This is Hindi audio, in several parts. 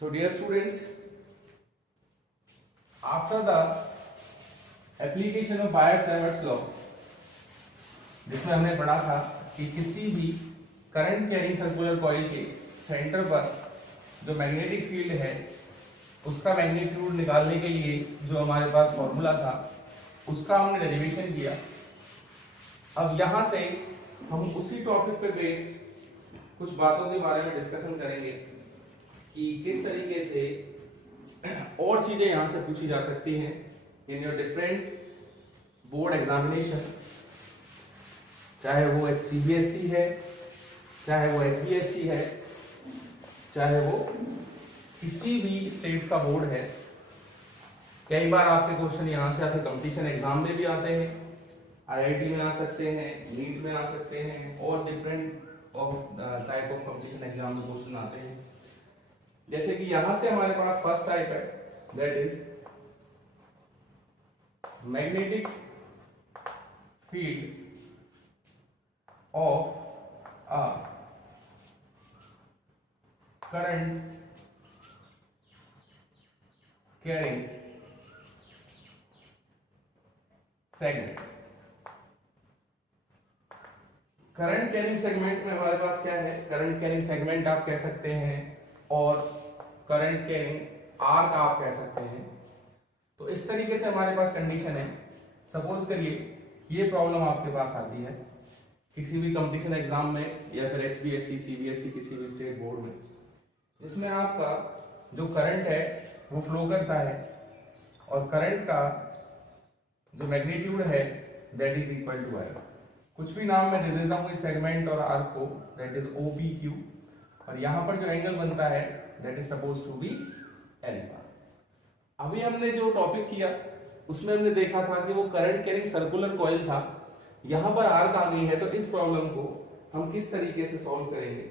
So dear students, after the application of Bayer-Savart's law, जिसमें हमने पढ़ा था कि किसी भी करंट कैरिंग सर्कुलर कॉइल के सेंटर पर जो मैग्नेटिक फील्ड है उसका मैग्नीट्यूड निकालने के लिए जो हमारे पास फॉर्मूला था उसका हमने डेरिवेशन किया। अब यहाँ से हम उसी टॉपिक पे बेस्ड कुछ बातों के बारे में डिस्कशन करेंगे कि किस तरीके से और चीजें यहाँ से पूछी जा सकती हैं in your different board examination, चाहे वो CBSE है, चाहे वो HBSE है, चाहे वो किसी भी स्टेट का बोर्ड है। कई बार आपके क्वेश्चन यहाँ से आते, कंपटीशन एग्जाम में भी आते हैं, IIT में आ सकते हैं, नीट में आ सकते हैं और different type of competition exam में क्वेश्चन आते हैं। जैसे कि यहां से हमारे पास फर्स्ट टाइप है, that is magnetic field of a current carrying segment. Current carrying segment में हमारे पास क्या है, करंट कैरिंग सेगमेंट आप कह सकते हैं और करंट कैरिंग आर्क आप कह सकते हैं। तो इस तरीके से हमारे पास कंडीशन है। सपोज करिए ये प्रॉब्लम आपके पास आती है किसी भी कंपटीशन एग्जाम में या फिर HBSE, CBSE किसी भी स्टेट बोर्ड में, जिसमें आपका जो करंट है वो फ्लो करता है और करंट का जो मैग्नीट्यूड है that is equal to I। कुछ भी नाम मैं दे देता हूँ इस सेगमेंट और आर्क को, दैट इज OPQ, और यहां पर जो एंगल बनता है that is suppose to be alpha. अभी हमने जो टॉपिक किया उसमें हमने देखा था कि वो करंट कैरिंग सर्कुलर कॉइल था, यहां पर आर्क आ गई है, तो इस प्रॉब्लम को हम किस तरीके से सॉल्व करेंगे।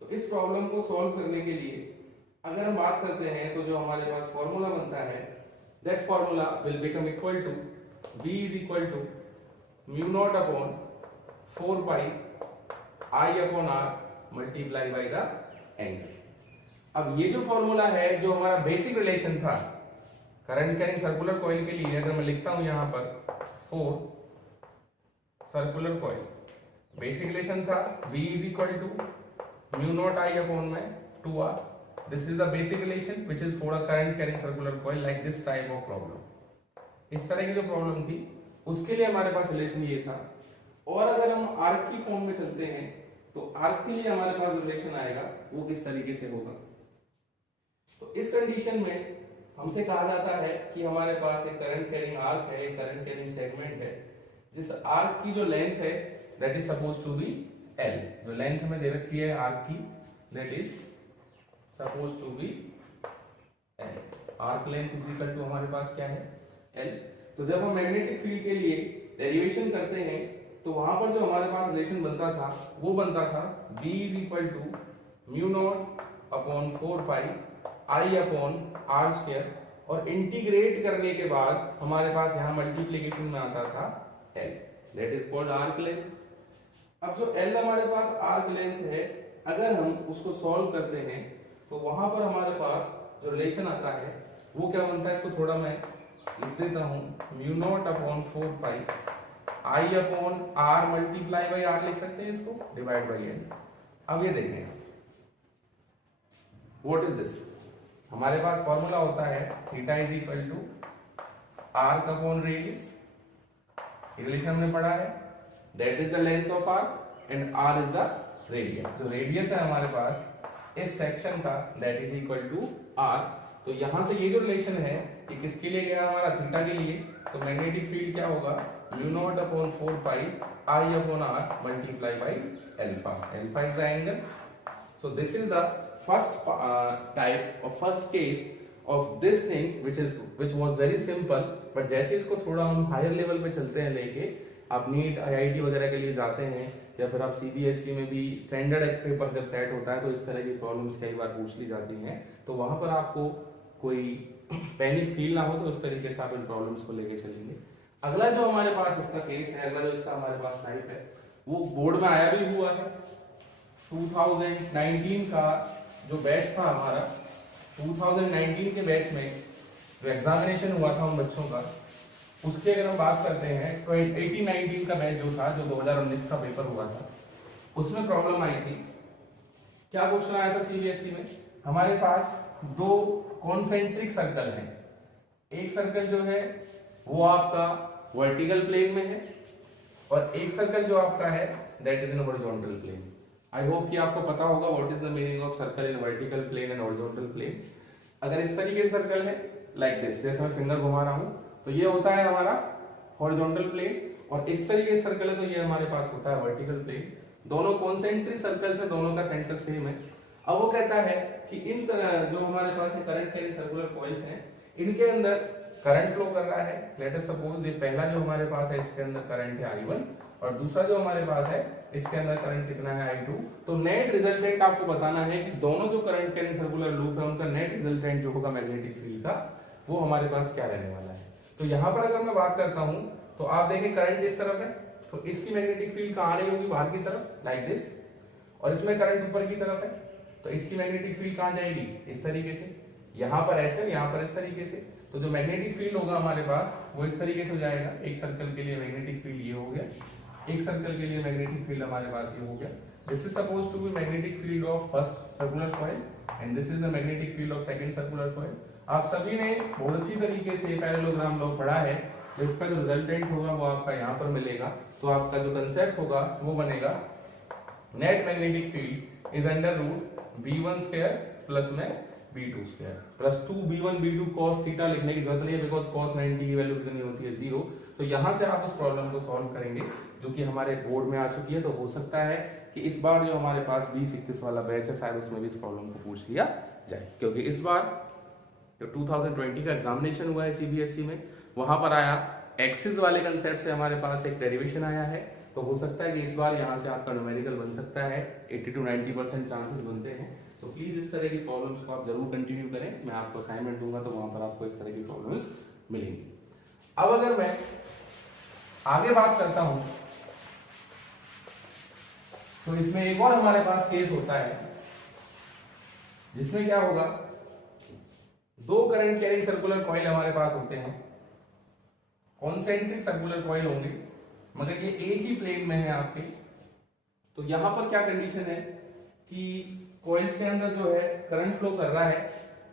तो इस प्रॉब्लम को सॉल्व करने के लिए अगर हम बात करते हैं तो जो हमारे पास फॉर्मूला बनता है that formula will become equal to V is equal to mu not upon 4 pi I upon R multiply by the angle. अब ये जो फॉर्मूला है, जो हमारा बेसिक रिलेशन था करंट कैरिंग सर्कुलर कॉइल के लिए, अगर मैं लिखता हूं यहां पर 4 सर्कुलर कॉइल, बेसिक रिलेशन था V is equal to mu not I upon में 2R। This is the basic relation which is for a current carrying circular coil like this type of problem. इस तरह की जो प्रॉब्लम थी उसके लिए हमारे पास रिलेशन ये था। और अगर हम आर्क की फॉर्म में चलते हैं तो आर्क के लिए हमारे पास रिलेशन आएगा वो किस तरीके से होगा। तो इस कंडीशन में हमसे कहा जाता है कि हमारे पास एक करंट कैरिंग आर्क है, एक करंट कैरिंग सेगमेंट है, जिस आर्क की जो लेंथ है that is suppose to be L। जो लेंथ हमें दे रखी है आर्क की that is suppose to be L। Arc length is equal to हमारे पास क्या है L। तो जब हम मैग्नेटिक फील्ड के लिए डेरिवेशन करते हैं तो वहां पर जो हमारे पास रिलेशन बनता था वो बनता था V is equal to mu not upon 4 pi I upon R square, और इंटीग्रेट करने के बाद हमारे पास यहाँ मल्टीप्लीकेशन में आता था L, that is called arc length. अब जो L हमारे पास आर्क लेंथ है, अगर हम उसको सॉल्व करते हैं तो वहां पर हमारे पास जो रिलेशन आता है वो क्या बनता है, इसको थोड़ा मैं लिख देता हूं, mu not upon 4 pi I upon R multiply by R लिख सकते हैं इसको, डिवाइड बाई L। अब ये देखें व्हाट इज दिस, हमारे पास फॉर्मूला होता है theta is equal to arc upon radius. Relation हमने पढ़ा है that is the length of arc and R is the radius. जो रेडियस है हमारे पास इस सेक्शन का that is equal to R। तो यहां से ये जो रिलेशन है ये किसके लिए गया, हमारा थीटा के लिए। तो मैग्नेटिक फील्ड क्या होगा, mu not upon 4 pi I upon R multiply by alpha. Alpha is the angle. So this is the first type or first case of this thing which was very simple, but जैसे इसको थोड़ा हम हायर लेवल पे चलते हैं लेके, आप नीट IIT वगैरह के लिए जाते हैं या फिर आप CBSE में भी स्टैंडर्ड पेपर जब सेट होता है तो इस तरह की प्रॉब्लम्स कई बार पूछ ली जाती हैं। तो वहां पर आपको कोई पैनिक फील ना हो, तो उस तरीके से आप इन प्रॉब्लम्स को लेके चलेंगे। अगला जो हमारे पास इसका केस है, अगला जो इसका हमारे पास टाइप है वो बोर्ड में आया भी हुआ है। 2019 का जो बैच था हमारा 2019 के बैच में जो एग्जामिनेशन हुआ था उन बच्चों का, उसकी अगर हम बात करते हैं 2018-19 का बैच जो था, जो 2019 का पेपर हुआ था, उसमें प्रॉब्लम आई थी। क्या क्वेश्चन आया था सीबीएसई में? हमारे पास दो कॉन्सेंट्रिक सर्कल हैं। एक सर्कल जो है वो आपका वर्टिकल प्लेन में है और एक सर्कल जो आपका है that is in horizontal plane. I hope कि आपको पता होगा what is the meaning of circle in vertical plane and horizontal plane. अगर इस तरीके से सर्कल है लाइक दिस, जैसे मैं फिंगर घुमा रहा हूं तो ये होता है हमारा हॉरिजॉन्टल प्लेन, और इस तरीके से सर्कल है तो ये हमारे पास होता है वर्टिकल प्लेन। दोनों कॉन्सेंट्रिक सर्कल्स है, दोनों का सेंटर सेम है। अब वो कहता है कि इन जो हमारे पास करंट कैरिंग सर्कुलर कॉइल्स हैं, इनके अंदर करंट फ्लो कर रहा है। लेट अस सपोज ये पहला जो हमारे पास है इसके अंदर करंट है I1 और दूसरा जो हमारे पास है इसके अंदर करंट कितना है I2। तो नेट रिजल्टेंट आपको बताना है कि दोनों जो करंट कैरिंग सर्कुलर लूप है उनका नेट रिजल्टेंट जो होगा मैग्नेटिक फील्ड का, वो हमारे पास क्या रहने वाला है। तो यहाँ पर अगर मैं बात करता हूँ तो आप देखें करंट इस तरफ है तो इसकी मैग्नेटिक फील्ड कहाँ आ रही होगी? बाहर की तरफ, लाइक दिस। और इसमें करंट ऊपर की तरफ है तो इसकी मैग्नेटिक फील्ड कहाँ जाएगी? इस तरीके से। यहाँ पर ऐसे, यहाँ पर इस तरीके से। तो जो मैग्नेटिक फील्ड होगा हमारे पास वो इस तरीके से हो जाएगा। एक सर्कल के लिए मैग्नेटिक फील्ड ये हो गया, एक सर्कल के लिए मैग्नेटिक फील्ड हमारे पास ये हो गया। This is suppose to be magnetic field of first circular coil and this is the magnetic field of second circular coil. आप सभी ने बहुत अच्छी तरीके से पैरेललोग्राम लॉ पढ़ा है, तो इसका जो रिजल्टेंट होगा वो आपका यहाँ पर मिलेगा। तो आपका जो कंसेप्ट होगा वो बनेगा net magnetic field is under root b1 square plus में b2 square plus 2b1 b2 cos theta लिखने की जरूरत नहीं है बिकॉज cos 90 की वैल्यू कितनी होती है 0। तो यहां से आप उस प्रॉब्लम को सॉल्व करेंगे जो कि हमारे बोर्ड में आ चुकी है। तो हो सकता है कि इस बार जो हमारे पास 20-21 वाला बैच है शायद उसमें भी इस प्रॉब्लम को पूछ लिया जाए, क्योंकि इस बार जो 2020 का एग्जामिनेशन हुआ है सीबीएसई में वहां पर आया एक्सिस वाले कंसेप्ट से हमारे पास एक डेरिवेशन आया है। तो हो सकता है कि इस बार यहाँ से आपका न्यूमेरिकल बन सकता है, 80 to 90% चांसेस बनते हैं। तो प्लीज इस तरह की प्रॉब्लम्स को आप जरूर कंटिन्यू करें। मैं आपको असाइनमेंट दूंगा तो वहां पर आपको इस तरह की प्रॉब्लम्स मिलेंगी। अब अगर मैं आगे बात करता हूं तो इसमें एक और हमारे पास केस होता है जिसमें क्या होगा, दो करंट कैरिंग सर्कुलर कॉइल हमारे पास होते हैं, कॉन्सेंट्रिक सर्कुलर कॉइल होंगे मगर ये एक ही प्लेन में है आपके। तो यहां पर क्या कंडीशन है कि कॉइल्स के अंदर जो है करंट फ्लो कर रहा है।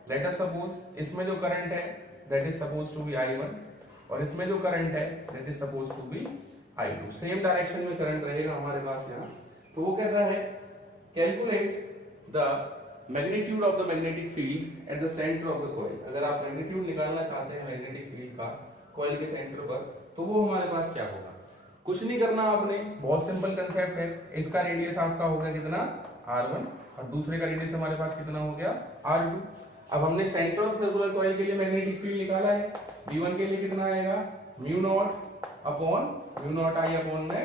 लेट अस सपोज इसमें जो करंट है that is suppose to be I1 और इसमें जो करंट है that is suppose to be I2। Same direction में करंट रहेगा हमारे पास यहाँ। तो वो कहता है calculate the magnitude of the magnetic field at the centre of the coil. अगर आप मैग्नीट्यूड निकालना चाहते हैं मैग्नेटिक फील्ड का कॉइल के सेंटर पर तो वो हमारे पास क्या होगा? कुछ नहीं करना आपने, बहुत सिंपल कंसेप्ट है। इसका रेडियस आपका होगा कितना? R1 और दूसरे का रेडियस हमारे पास कितना हो गया? R2। अब हमने सेंटर ऑफ सर्कुलर कॉइल के लिए मैग्नेटिक फील्ड निकाला है। V1 के लिए कितना आएगा? Mu not upon mu not I upon में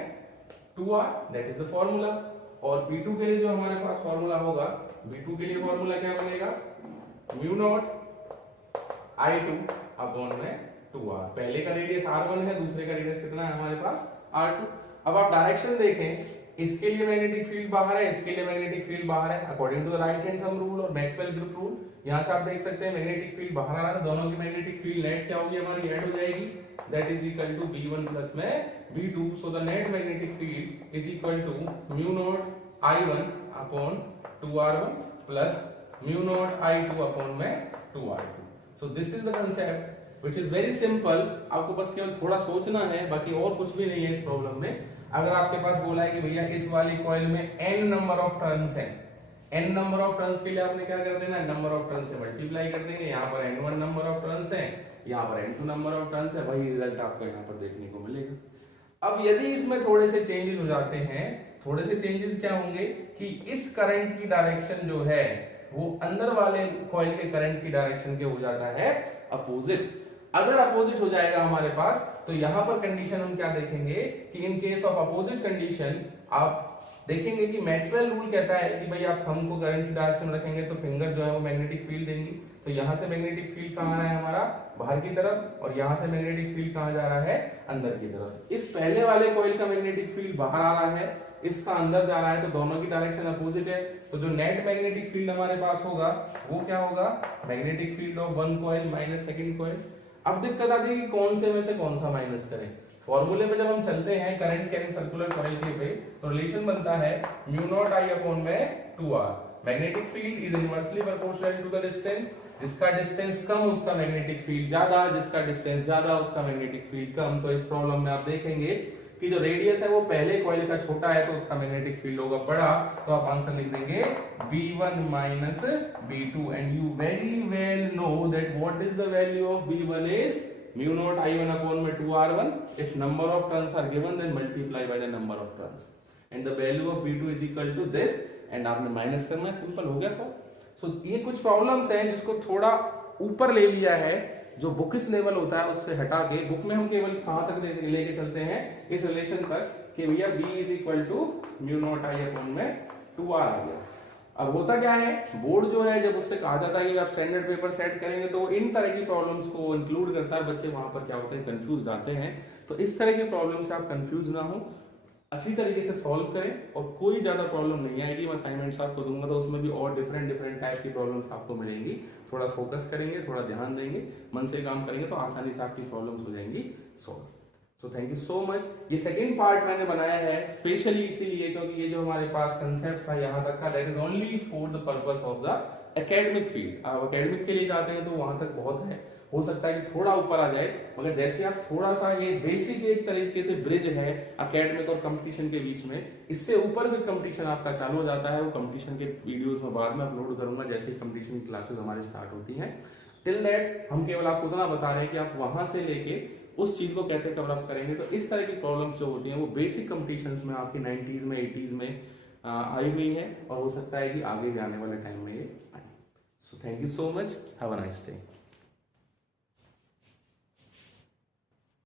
2R, that is the formula. और B2 के लिए जो हमारे पास फॉर्मूला होगा, B2 के लिए फॉर्मूला क्या बनेगा? म्यू नॉट I2 अपॉन में 2R। पहले का रेडियस R1 है, दूसरे का रेडियस कितना है हमारे पास? R2। अब आप डायरेक्शन देखें, इसके लिए मैग्नेटिक फील्ड बाहर है, इसके लिए मैग्नेटिक फील्ड बाहर है according to the right hand thumb rule और मैक्सवेल ग्रुप रूल। यहां से आप देख सकते हैं मैग्नेटिक फील्ड बाहर आ रहा है, दोनों की मैग्नेटिक फील्ड नेट क्या होगी हमारी? ऐड हो जाएगी, that is equal to B1 plus में B2। So the net magnetic field is equal to mu not I1 upon 2R1 plus mu not I2 upon में 2R2। So this is the concept which is very simple। आपको बस केवल थोड़ा सोचना है, बाकी और कुछ भी नहीं है इस प्रॉब्लम में। अगर आपके पास बोला है कि भैया इस वाली कॉइल में n नंबर ऑफ टर्न्स हैं, n नंबर ऑफ टर्न्स के लिए आपने क्या कर देना? नंबर ऑफ टर्न्स से मल्टीप्लाई कर देंगे। यहाँ पर n1 नंबर ऑफ टर्न्स हैं, यहाँ पर n2 नंबर ऑफ टर्न्स है, वही रिजल्ट आपको यहाँ पर देखने को मिलेगा। अब यदि इसमें थोड़े से चेंजेस हो जाते हैं, थोड़े से चेंजेस क्या होंगे कि इस करंट की डायरेक्शन जो है वो अंदर वाले कॉइल के करंट की डायरेक्शन के हो जाता है अपोजिट। अगर अपोजिट हो जाएगा हमारे पास तो यहां पर कंडीशन हम क्या देखेंगे कि in case of opposite condition आप देखेंगे कि मैक्सवेल रूल कहता है कि भाई आप थंब को करंट की डायरेक्शन में रखेंगे तो फिंगर जो है वो मैग्नेटिक फील्ड देंगी। तो यहां से मैग्नेटिक फील्ड कहां आ रहा है हमारा? बाहर की तरफ, और यहां से मैग्नेटिक फील्ड कहां जा रहा है? अंदर की तरफ। इस पहले वाले कॉइल का मैग्नेटिक फील्ड बाहर आ रहा है इसका अंदर जा रहा है, तो दोनों की डायरेक्शन अपोजिट है, तो जो नेट मैग्नेटिक फील्ड हमारे पास होगा वो क्या होगा, magnetic field of one coil minus second coil. अब दिक्कत आती है कि कौन से में से कौन सा माइनस करें। फॉर्मूले में जब हम चलते हैं करंट कैरिंग सर्कुलर कॉइल के पे, तो रिलेशन बनता है म्यू नॉट आई अपॉन में 2r। Magnetic field is inversely proportional to the distance, जिसका डिस्टेंस कम उसका मैग्नेटिक फील्ड ज्यादा, जिसका डिस्टेंस ज्यादा उसका मैग्नेटिक फील्ड कम। तो इस प्रॉब्लम में आप देखेंगे कि जो रेडियस है वो पहले कॉइल का छोटा है तो उसका मैग्नेटिक फील्ड होगा बड़ा, तो आप आंसर लिख देंगे B1 minus B2 and you very well know that what is the value of B1 is mu naught I1 upon में 2R1। if number of turns are given then multiply by the number of turns and the value of B2 is equal to this and आपने माइनस करना है, सिंपल हो गया सर। सो ये कुछ प्रॉब्लम्स हैं जिसको थोड़ा ऊपर ले लिया है, जो बुकिस लेवल होता है उससे हटा के बुक में हम केवल कहां तक लेके चलते हैं, इस रिलेशन तक कि भैया B is equal to mu not I upon में 2r आ गया। अब होता क्या है, बोर्ड जो है जब उससे कहा जाता है कि आप स्टैंडर्ड पेपर सेट करेंगे तो इन तरह की प्रॉब्लम्स को इंक्लूड करता है, बच्चे वहां पर क्या होते हैं कंफ्यूज आते हैं। तो इस तरह की प्रॉब्लम से आप कंफ्यूज ना हो, अच्छी तरीके से सॉल्व करें, और कोई ज्यादा प्रॉब्लम नहीं है। आईडी में असाइनमेंट्स आपको दूंगा तो उसमें भी और डिफरेंट टाइप की प्रॉब्लम्स आपको मिलेंगी। थोड़ा फोकस करेंगे, थोड़ा ध्यान देंगे, मन से काम करेंगे तो आसानी से आपकी प्रॉब्लम्स हो जाएंगी solve. So thank you so much. ये सेकंड पार्ट मैंने बनाया है स्पेशली इसीलिए क्योंकि ये जो हमारे पास कंसेप्ट था यहाँ तक का, that is only for the purpose of the academic field. आप एकेडमिक के लिए जाते हैं तो वहां तक बहुत है, हो सकता है कि थोड़ा ऊपर आ जाए, मगर जैसे आप थोड़ा सा ये बेसिक एक तरीके से ब्रिज है एकेडमिक और कंपटीशन के बीच में, इससे ऊपर भी कंपटीशन आपका चालू हो जाता है। वो कंपटीशन के वीडियोस में बाद में अपलोड करूंगा जैसे ही कंपटीशन की क्लासेस हमारे स्टार्ट होती हैं। टिल दैट हम केवल आपको इतना बता रहे हैं कि आप वहां से लेके उस चीज को कैसे कवर अप करेंगे। तो इस तरह की प्रॉब्लम्स जो होती हैं वो बेसिक कंपटीशंस में आपकी 90s में 80s में आई हुई है, और हो सकता है कि आगे भी आने वाले टाइम में ये आए। So thank you so much, have a nice day.